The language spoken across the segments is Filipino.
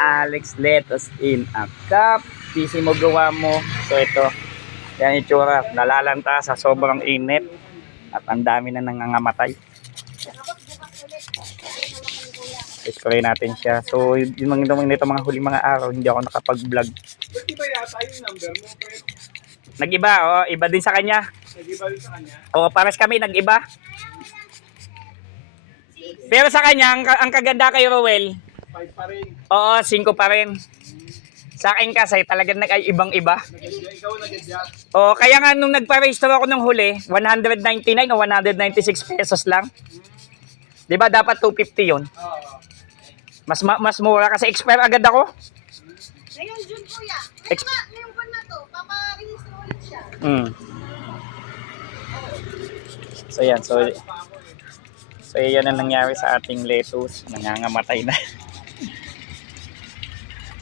Alex, let us in a cup. PC mo gawa mo. So ito, yan itsura. Nalalanta sa sobrang init. At ang dami na nangangamatay. Spray natin siya. So yung nito mga huling mga araw, hindi ako nakapag-vlog. Iba yata yung number mo. Nag-iba, oh. Iba din sa kanya. Nag-iba rin sa kanya? Oo, pares kami, nag-iba. Pero sa kanya, ang kaganda kay Rowel, 5 pa rin. oo, 5 pa rin. Sa akin kasi talagang ibang-iba. Ikaw nag-adya. O kaya nga nung nagpa-register ako ng huli, 199 o 196 pesos lang. 'Di ba dapat 250 'yon? Oo. Mas mura kasi expire agad ako. Ngayon June kuya. Ngayong buwan na to, paparehistro ulit siya. So yan, so yan ang nangyari sa ating lettuce. Nangangamatay na.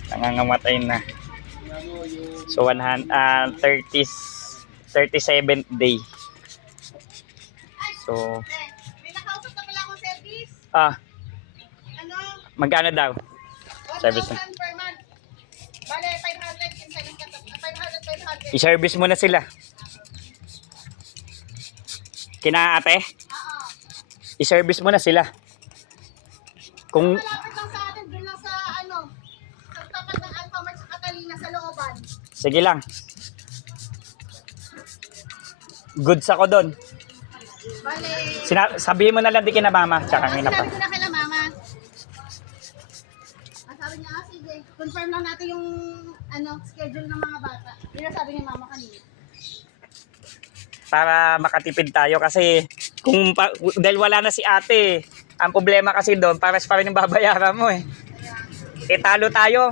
Nangangamatay na. So 37th day. So May nakausap na pala akong service. Ano? magkano daw? 1,000 Service na. per month. Bale, 500 in selling ka. 500. I-service mo na sila. Kina ate? Oo. I-service mo na sila. Kung Malapit lang sa atin, dun lang sa sa tapat ng Alphamart sa Catalina sa looban. sige lang. Goods ako doon. Bale, Sabihin mo na lang di kina mama. Tsaka sinabi pa. ko na kila mama. Sabi niya, sige, confirm lang natin yung schedule ng mga bata. Yun ang sabi ni mama kanina. Para makatipid tayo kasi dahil wala na si ate, ang problema kasi doon, pares pa rin yung babayaran mo eh. Talo tayo.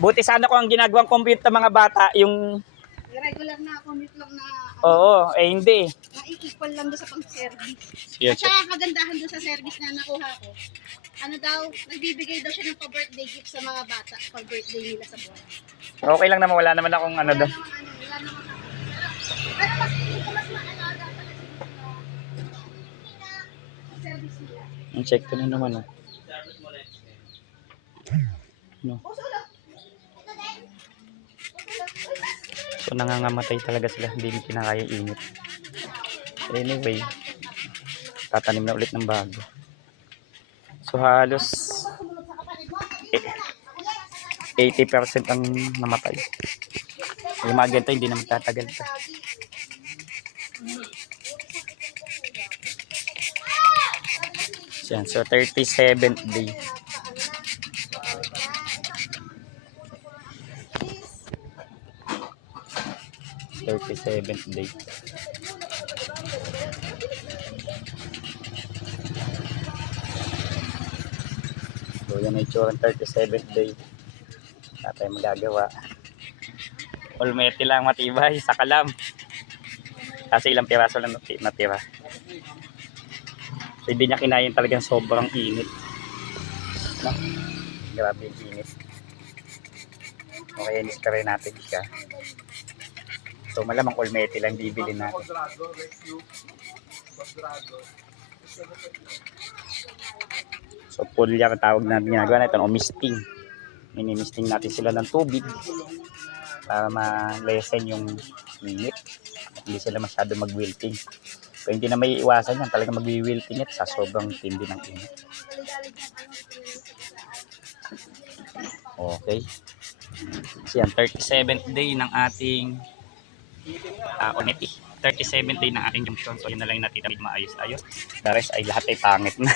Buti sana ko ang ginagawang compute ng mga bata, yung Regular na commute lang na oo, eh hindi. na-equal lang doon sa pang-service. Yan, At saka kagandahan doon sa service na nakuha ko, nagbibigay daw siya ng pa-birthday gift sa mga bata pag birthday nila sa buwan. Okay lang naman, wala naman akong ano doon. Wala naman pero mas hindi ko mas maalaga sa service nila. Ang check ko na naman oh. No. Puso lang. Ito din. So nangangamatay talaga sila, hindi kinakaya init. Anyway, tatanim na ulit ng bago. So halos 80% ang namatay. Yung mga ganito hindi na magtatagal pa. Yan, so 37th day. 37th day. So yan ay itsura ng 37th day. Wala tayong magagawa. Ulmeti lang matibay sa kalam. Kasi ilang piraso lang natira. So hindi niya kinain talagang sobrang init. No? Grabe yung init. Okay, nispray natin siya. So malamang ulmeti lang bibili natin. So pulya ang tawag natin ginagawa natin o misting. Mini-misting natin sila ng tubig para ma-lessen yung init at hindi sila masyado mag-wilting. Pero hindi na may iwasan yan, talaga mag-wilting at sa sobrang tindi ng init. Okay. So yan, 37th day ng ating Oneti. 37th day ng ating junction. So yun na lang yung natitawid maayos-ayos. The rest ay lahat ay pangit na.